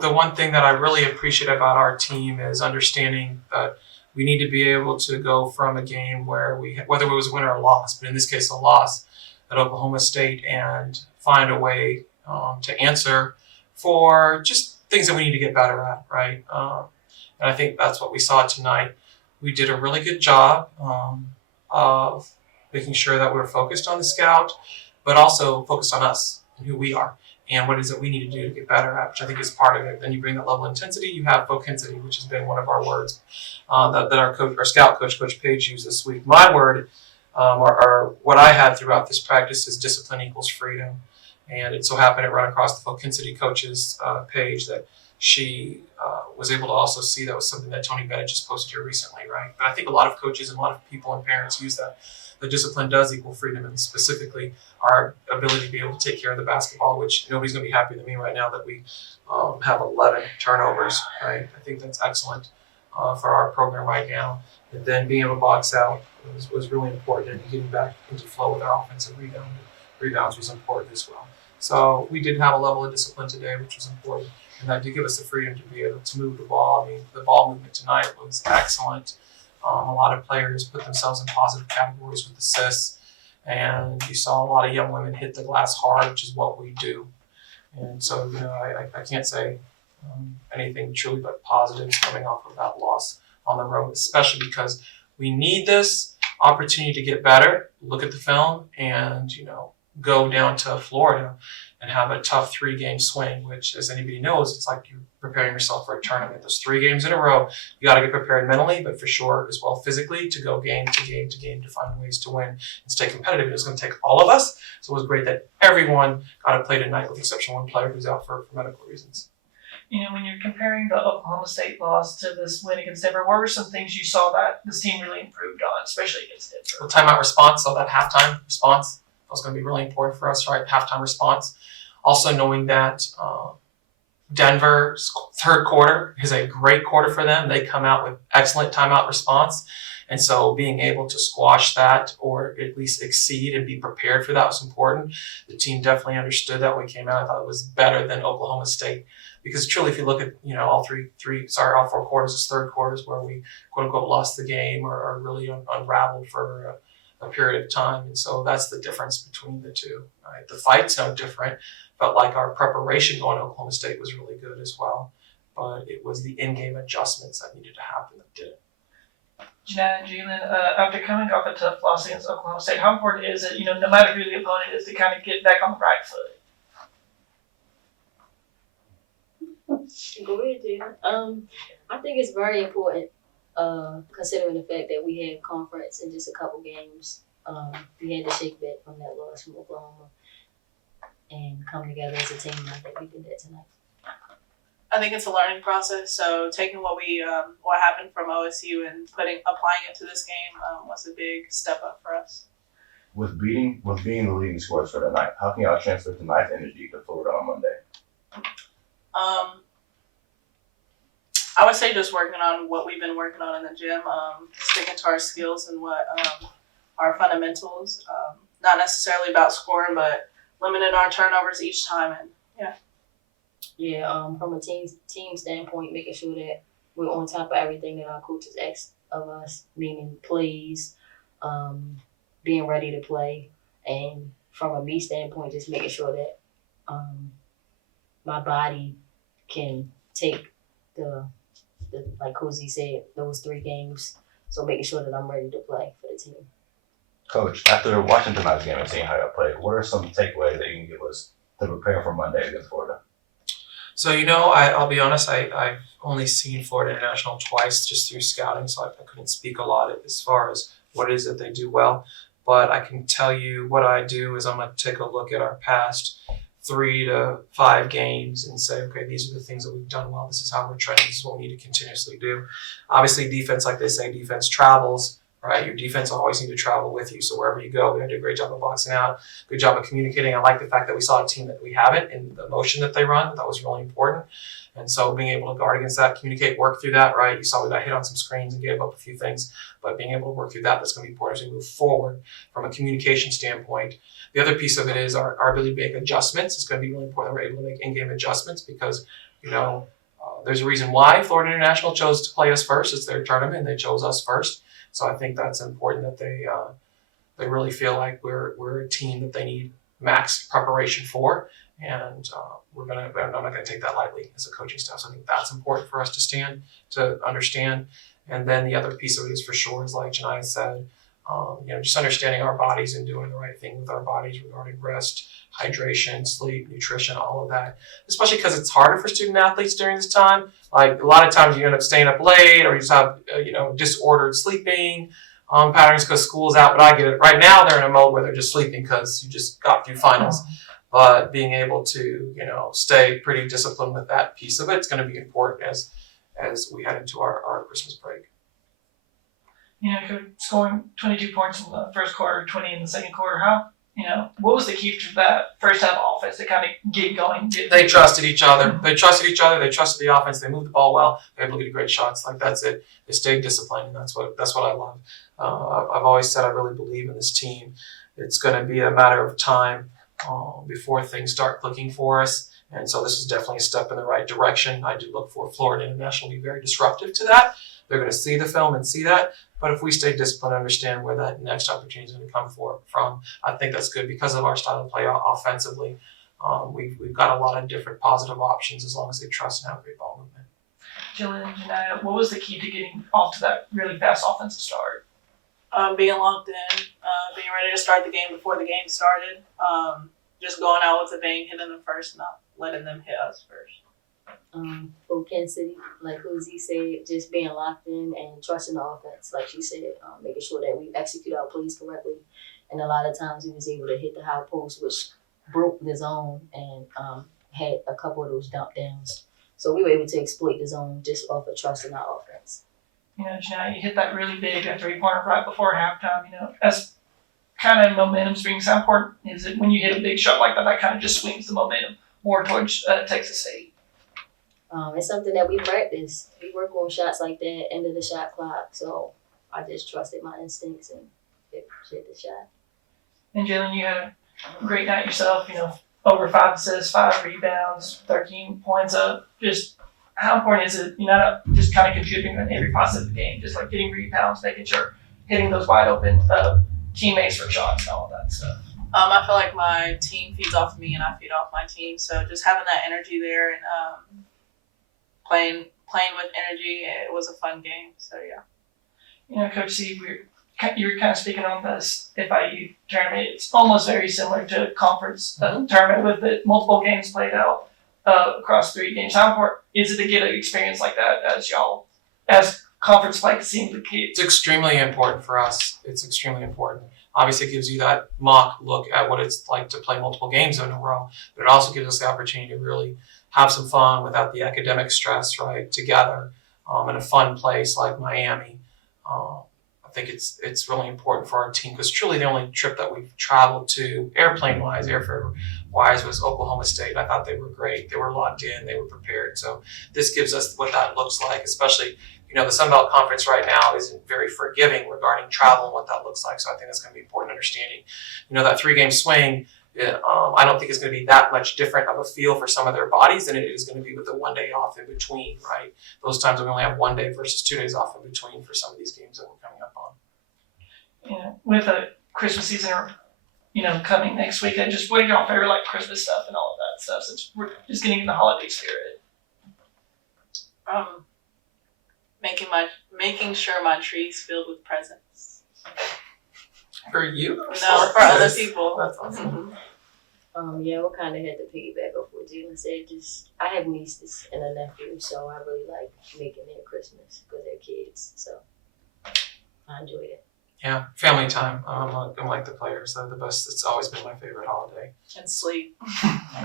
The one thing that I really appreciate about our team is understanding that we need to be able to go from a game where whether it was a win or a loss, but in this case, a loss at Oklahoma State, and find a way to answer for just things that we need to get better at, right? And I think that's what we saw tonight. We did a really good job of making sure that we're focused on the scout, but also focused on us and who we are and what it is that we need to do to get better at, which I think is part of it. Then you bring that level of intensity, you have focintensity, which has been one of our words that our scout coach, Coach Page, used this week. My word, or what I had throughout this practice, is discipline equals freedom. And it so happened it ran across the focintensity coach's page that she was able to also see. That was something that Tony Bennett just posted here recently, right? But I think a lot of coaches and a lot of people and parents use that. The discipline does equal freedom, and specifically our ability to be able to take care of the basketball, which nobody's going to be happier than me right now that we have 11 turnovers, right? I think that's excellent for our program right now. And then being able to box out was really important, and getting back into flow with our offensive rebounds was important as well. So we did have a level of discipline today, which was important, and that did give us the freedom to be able to move the ball. I mean, the ball movement tonight was excellent. A lot of players put themselves in positive categories with assists, and you saw a lot of young women hit the glass hard, which is what we do. And so, I can't say anything truly but positives coming off of that loss on the road, especially because we need this opportunity to get better, look at the film, and, go down to Florida and have a tough 3-game swing, which, as anybody knows, it's like you're preparing yourself for a tournament. Those 3 games in a row, you got to get prepared mentally, but for sure as well physically, to go game to game to game to find ways to win and stay competitive. It was going to take all of us, so it was great that everyone got to play tonight, with the exception of one player who's out for medical reasons. When you're comparing the Oklahoma State loss to this win against Denver, what were some things you saw that this team really improved on, especially against Denver? The timeout response, so that halftime response was going to be really important for us, right? Halftime response. Also knowing that Denver's third quarter is a great quarter for them. They come out with excellent timeout response. And so being able to squash that, or at least exceed and be prepared for that, was important. The team definitely understood that when we came out. I thought it was better than Oklahoma State. Because truly, if you look at, all 4 quarters, it's third quarters where we quote unquote lost the game or really unraveled for a period of time. And so that's the difference between the two, right? The fight's no different, but like our preparation going to Oklahoma State was really good as well. But it was the in-game adjustments that needed to happen that did it. Jeanette and Jalen, after coming off a tough loss against Oklahoma State, how important is it, no matter who the opponent is, to kind of get back on the right foot? Go ahead, Jalen. I think it's very important, considering the fact that we had conference in just a couple games. We had to shake back from that loss from Oklahoma and come together as a team. I think we did that tonight. I think it's a learning process. So taking what happened from OSU and applying it to this game was a big step up for us. With being the leading scorers for the night, how can y'all transfer tonight's energy to Florida on Monday? I would say just working on what we've been working on in the gym, sticking to our skills and what our fundamentals. Not necessarily about scoring, but limiting our turnovers each time. And from a team standpoint, making sure that we're on top of everything that our coaches ask of us, meaning plays, being ready to play, and from a me standpoint, just making sure that my body can take the like Cozy said, those 3 games. So making sure that I'm ready to play for the team. Coach, after watching tonight's game and seeing how you played, what are some takeaways that you can give us to prepare for Monday against Florida? So, I'll be honest, I've only seen Florida International twice just through scouting, so I couldn't speak a lot as far as what it is that they do well. But I can tell you what I do is I'm going to take a look at our past 3 to 5 games and say, okay, these are the things that we've done well. This is how we're trending. This is what we need to continuously do. Obviously, defense, like they say, defense travels, right? Your defense will always need to travel with you. So wherever you go, we did a great job of boxing out, good job of communicating. I like the fact that we saw a team that we haven't in the motion that they run. That was really important. And so being able to guard against that, communicate, work through that, right? You saw we got hit on some screens and gave up a few things, but being able to work through that, that's going to be important as we move forward from a communication standpoint. The other piece of it is our ability to make adjustments. It's going to be really important that we're able to make in-game adjustments because, there's a reason why Florida International chose to play us first. It's their tournament and they chose us first. So I think that's important that they really feel like we're a team that they need max preparation for. And I'm not going to take that lightly as a coaching staff. So I think that's important for us to understand. And then the other piece of it is for sure, is like Janiyah said, just understanding our bodies and doing the right thing with our bodies regarding rest, hydration, sleep, nutrition, all of that. Especially because it's harder for student athletes during this time. Like a lot of times you end up staying up late or you just have, disordered sleeping patterns because school's out. But I get it. Right now they're in a mode where they're just sleeping because you just got through finals. But being able to, stay pretty disciplined with that piece of it is going to be important as we head into our Christmas break. Scoring 22 points in the first quarter, 20 in the second quarter. What was the key to that first half offense to kind of get going? They trusted each other. They trusted the offense. They moved the ball well. They were able to get great shots. Like that's it. They stayed disciplined, and that's what I love. I've always said I really believe in this team. It's going to be a matter of time before things start clicking for us. And so this is definitely a step in the right direction. I do look for Florida International to be very disruptive to that. They're going to see the film and see that. But if we stay disciplined and understand where that next opportunity is going to come from, I think that's good because of our style of play offensively. We've got a lot of different positive options as long as they trust and have great ball movement. Jillian and Janiyah, what was the key to getting off to that really fast offensive start? Being locked in, being ready to start the game before the game started, just going out with a bang, hitting them first, not letting them hit us first. For Kansas City, like Uzi said, just being locked in and trusting the offense, like she said, making sure that we execute our plays correctly. And a lot of times we was able to hit the high post, which broke the zone and had a couple of those dump downs. So we were able to exploit the zone just off of trusting our offense. Janiyah, you hit that really big three-pointer right before halftime. As kind of momentum swings, how important is it when you hit a big shot like that? That kind of just swings the momentum more towards Texas State. It's something that we practice. We work on shots like that, end of the shot clock. So I just trusted my instincts and hit the shot. And Jalen, you had a great night yourself. Over 5 assists, 5 rebounds, 13 points up. Just how important is it? Not just kind of contributing in every facet of the game, just like getting rebounds, making sure hitting those wide open teammates for shots and all of that stuff. I feel like my team feeds off of me and I feed off my team. So just having that energy there and playing with energy, it was a fun game. So yeah. Coach C, you were kind of speaking on this FIU tournament. It's almost very similar to a conference tournament with the multiple games played out across 3 games. How important is it to get an experience like that as conference play seems the key? It's extremely important for us. It's extremely important. Obviously, it gives you that mock look at what it's like to play multiple games in a row, but it also gives us the opportunity to really have some fun without the academic stress, right, together in a fun place like Miami. I think it's really important for our team because truly the only trip that we've traveled to airplane-wise, airfare-wise, was Oklahoma State. I thought they were great. They were locked in. They were prepared. So this gives us what that looks like, especially the Sun Belt Conference right now isn't very forgiving regarding travel and what that looks like. So I think that's going to be important understanding. That 3-game swing, I don't think it's going to be that much different of a feel for some of their bodies than it is going to be with the 1 day off in between, right? Those times when we only have 1 day versus 2 days off in between for some of these games that we're coming up on. With a Christmas season, coming next week, just what are your favorite Christmas stuff and all of that stuff since we're just getting in the holiday spirit? Making sure my tree's filled with presents. For you? No, for other people. That's awesome. We kind of had to piggyback off what Jalen said. I have nieces and a nephew, so I really like making their Christmas because they're kids. So I enjoyed it. Yeah, family time. I'm like the players. They're the best. It's always been my favorite holiday. And sleep.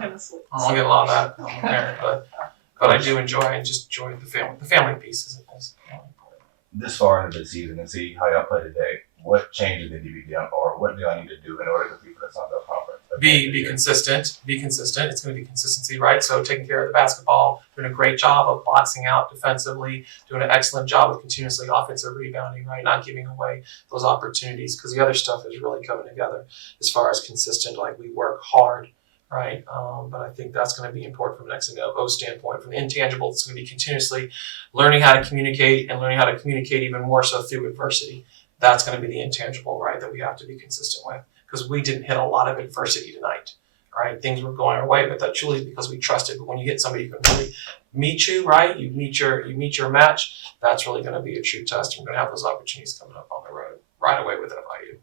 And sleep. I don't get a lot of that. I'm a parent, but I do enjoy the family piece is really important. this far into the season and see how y'all play today, what changes need to be done, or what do y'all need to do in order to compete for the Sun Belt Conference? Be consistent. Be consistent. It's going to be consistency, right? So taking care of the basketball, doing a great job of boxing out defensively, doing an excellent job of continuously offensive rebounding, right? Not giving away those opportunities, because the other stuff is really coming together as far as consistent. Like, we work hard, right? But I think that's going to be important from an X&O standpoint. From the intangible, it's going to be continuously learning how to communicate, and learning how to communicate even more so through adversity. That's going to be the intangible, right? That we have to be consistent with, because we didn't hit a lot of adversity tonight, right? Things were going our way, but that truly is because we trusted. But when you get somebody who can really meet you, right? You meet your match. That's really going to be a true test. We're going to have those opportunities coming up on the road right away with FIU.